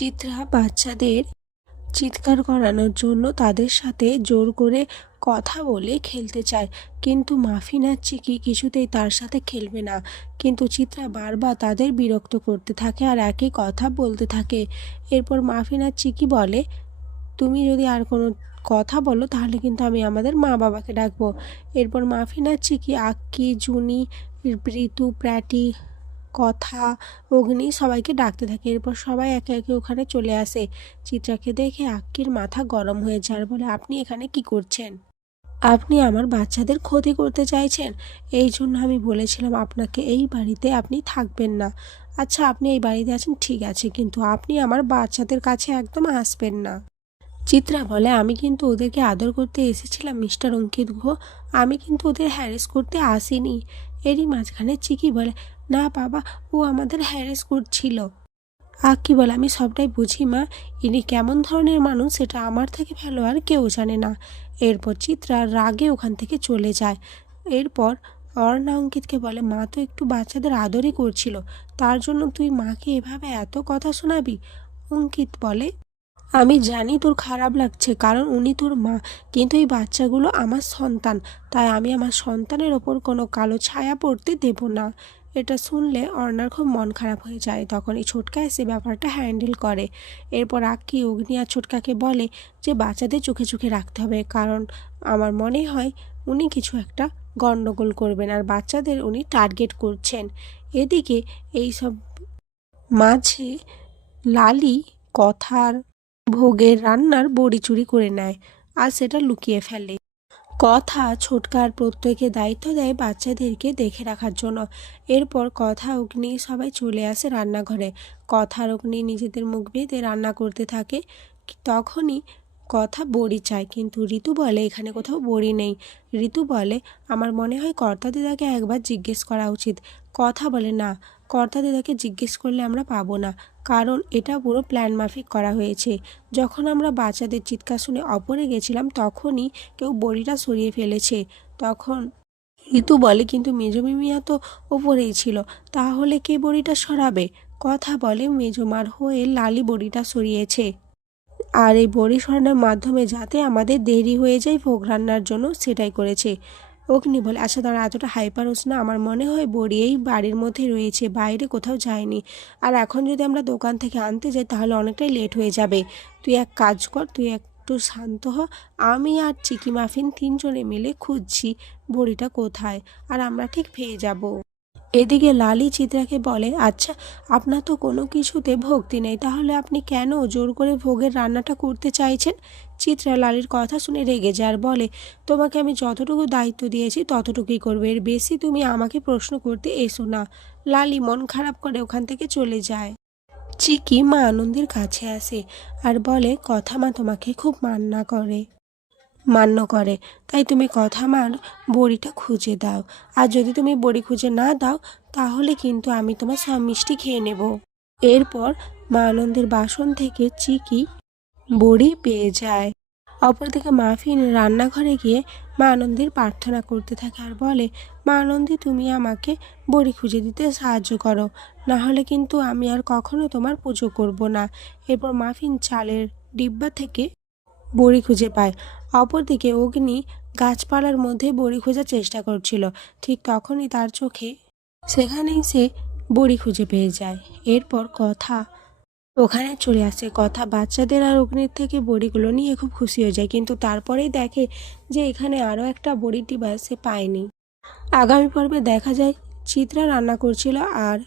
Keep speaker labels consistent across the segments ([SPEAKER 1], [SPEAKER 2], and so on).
[SPEAKER 1] চিত্রা বাচ্চাদের চিৎকার করানোর জন্য তাদের সাথে জোর করে কথা বলে খেলতে চায়। কিন্তু মাফিন চিকি কিছুতেই তার সাথে খেলবে না। কিন্তু চিত্রা বারবার তাদের বিরক্ত করতে থাকে আর একই কথা বলতে থাকে। এরপর মাফিন চিকি বলে, তুমি যদি আর কোনো কথা বলো তাহলে কিন্তু আমি আমাদের মা বাবাকে ডাকবো। এরপর মাফিনা চিকি আক্কি, জুনি, ঋতু, প্র্যাটি কথা, অগ্নি সবাইকে ডাকতে থাকে। এরপর সবাই একে একে ওখানে চলে আসে। চিত্রাকে দেখে আক্কির মাথা গরম হয়ে যায়, বলে, আপনি এখানে কি করছেন? আপনি আমার বাচ্চাদের ক্ষতি করতে চাইছেন? এই জন্য আমি বলেছিলাম আপনাকে এই বাড়িতে আপনি থাকবেন না। আচ্ছা আপনি এই বাড়িতে আছেন, ঠিক আছে, কিন্তু আপনি আমার বাচ্চাদের কাছে একদম আসবেন না। চিত্রা বলে, আমি কিন্তু ওদেরকে আদর করতে এসেছিলাম, মিস্টার অঙ্কিত গুহ আমি কিন্তু ওদের হ্যারেস করতে আসিনি। এরই মাঝখানে চিকি বলে, না বাবা, ও আমাদের হ্যারেস করছিল। আক্কি বলে, আমি সবটাই বুঝি মা, ইনি কেমন ধরনের মানুষ সেটা আমার থেকে ভালো আর কেউ জানে না। এরপর চিত্রা রাগে ওখান থেকে চলে যায়। এরপর অর্ণা অঙ্কিতকে বলে, মা তো একটু বাচ্চাদের আদরই করছিল, তার জন্য তুই মাকে এভাবে এত কথা শোনাবি? অঙ্কিত বলে আমি জানি তোর খারাপ লাগছে, কারণ উনি তোর মা। কিন্তু এই বাচ্চাগুলো আমার সন্তান, তাই আমি আমার সন্তানের ওপর কোনো কালো ছায়া পড়তে দেব না। এটা শুনলে অর্ণার খুব মন খারাপ হয়ে যায়, তখন এই ছোটকা এসে ব্যাপারটা হ্যান্ডেল করে। এরপর আক্কি, অগ্নি আর ছোটকাকে বলে যে বাচ্চাদের চোখে চোখে রাখতে হবে, কারণ আমার মনে হয় উনি কিছু একটা গণ্ডগোল করবেন আর বাচ্চাদের উনি টার্গেট করছেন। এদিকে এই সব মাঝে লালি কথার ভোগের রান্নার বড়ি চুরি করে নেয় আর সেটা লুকিয়ে ফেলে। কথা ছোটকার প্রত্যেকে দায়িত্ব দেয় বাচ্চাদেরকে দেখে রাখার জন্য। এরপর কথা অগ্নি সবাই চলে আসে রান্নাঘরে। কথার অগ্নি নিজেদের মুখ বেঁধে রান্না করতে থাকে। তখনই কথা বড়ি চায়, কিন্তু ঋতু বলে এখানে কোথাও বড়ি নেই। ঋতু বলে, আমার মনে হয় কর্তা দিদাকে একবার জিজ্ঞেস করা উচিত। কথা বলে, না, কর্তা দিদাকে জিজ্ঞেস করলে আমরা পাবো না। কারণ এটা পুরো প্ল্যান মাফিক করা হয়েছে। যখন আমরা বাচ্চাদের চিৎকার শুনে অপরে গেছিলাম, তখনই কেউ বড়িটা সরিয়ে ফেলেছে। তখন ঋতু বলে, কিন্তু মেজমিমিয়া তো ওপরেই ছিল, তাহলে কে বড়িটা সরাবে? কথা বলে মেজমার হয়ে লালি বড়িটা সরিয়েছে। আর এই বড়ি সরানোর মাধ্যমে যাতে আমাদের দেরি হয়ে যায় ভোগ রান্নার জন্য, সেটাই করেছে। অগ্নি বলে আচ্ছা তারা এতটা হাইপার হোস না আমার মনে হয় বড়ি এই বাড়ির মধ্যে রয়েছে, বাইরে কোথাও যায়নি। আর এখন যদি আমরা দোকান থেকে আনতে যাই, তাহলে অনেকটাই লেট হয়ে যাবে। তুই এক কাজ কর, তুই একটু শান্ত হ। আমি আর চিকি মাফিন তিনজনে মিলে খুঁজছি বড়িটা কোথায়, আর আমরা ঠিক পেয়ে যাব। এদিকে লালি চিত্রাকে বলে আচ্ছা আপনার তো কোনো কিছুতে ভক্তি নেই, তাহলে আপনি কেন জোর করে ভোগের রান্নাটা করতে চাইছেন? চিত্রা লালির কথা শুনে রেগে যায় আর বলে, তোমাকে আমি যতটুকু দায়িত্ব দিয়েছি, ততটুকুই করবে। এর বেশি তুমি আমাকে প্রশ্ন করতে এসো না। লালি মন খারাপ করে ওখান থেকে চলে যায়। চিকি মা আনন্দের কাছে আসে আর বলে, কথা মা তোমাকে খুব মান্না করে। মান্য করে। তাই তুমি কথা মার বড়িটা খুঁজে দাও। আর যদি তুমি বড়ি খুঁজে না দাও, তাহলে কিন্তু আমি তোমার সব মিষ্টি খেয়ে নেব। এরপর মা আনন্দের বাসন থেকে চিকি বড়ি পেয়ে যায়। অপরদিকে মাফিন রান্নাঘরে গিয়ে মা আনন্দের প্রার্থনা করতে থাকে আর বলে, মা আনন্দী, তুমি আমাকে বড়ি খুঁজে দিতে সাহায্য করো। না হলে কিন্তু আমি আর কখনো তোমার পুজো করব না। এরপর মাফিন চালের ডিব্বা থেকে বড়ি খুঁজে পায়। অপরদিকে অগ্নি গাছপালার মধ্যে বড়ি খোঁজার চেষ্টা করছিল। ঠিক তখনই তার চোখে সেখানেই সে বড়ি খুঁজে পেয়ে যায়। এরপর কথা ওখানে চলে আসে। কথা বাচ্চাদের আর অগ্নির থেকে বড়িগুলো নিয়ে খুব খুশি হয়ে যায়। কিন্তু তারপরেই দেখে যে এখানে আরও একটা বড়ি টিবা সে পায়নি। আগামী পর্বে দেখা যায়, চিত্রা রান্না করছিল আর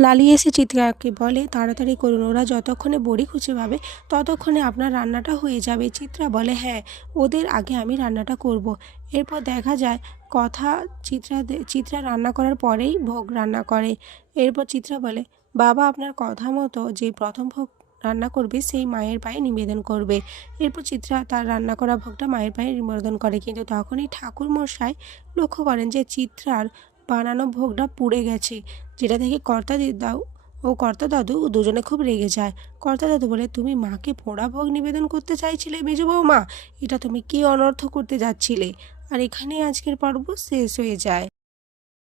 [SPEAKER 1] লালি এসে চিত্রাকে বলে, তাড়াতাড়ি করুন, ওরা যতক্ষণে বড়ি খুঁজে পাবে, ততক্ষণে আপনার রান্নাটা হয়ে যাবে। চিত্রা বলে হ্যাঁ ওদের আগে আমি রান্নাটা করব। এরপর দেখা যায়, কথা চিত্রা চিত্রা রান্না করার পরেই ভোগ রান্না করে। এরপর চিত্রা বলে, বাবা, আপনার কথা মতো যে প্রথম ভোগ রান্না করবে, সেই মায়ের পায়ে নিবেদন করবে। এরপর চিত্রা তার রান্না করা ভোগটা মায়ের পায়ে নিবেদন করে। কিন্তু তখনই ঠাকুর মশাই লক্ষ্য করেন যে চিত্রার বানানো ভোগটা পুড়ে গেছে। যেটা দেখে কর্তা দাও ও কর্তা দাদু দুজনে খুব রেগে যায়। কর্তা দাদু বলে, তুমি মাকে পোড়া ভোগ নিবেদন করতে চাইছিলে মেজু মা এটা তুমি কি অনর্থ করতে যাচ্ছিলে? আর এখানেই আজকের পর্ব শেষ হয়ে যায়।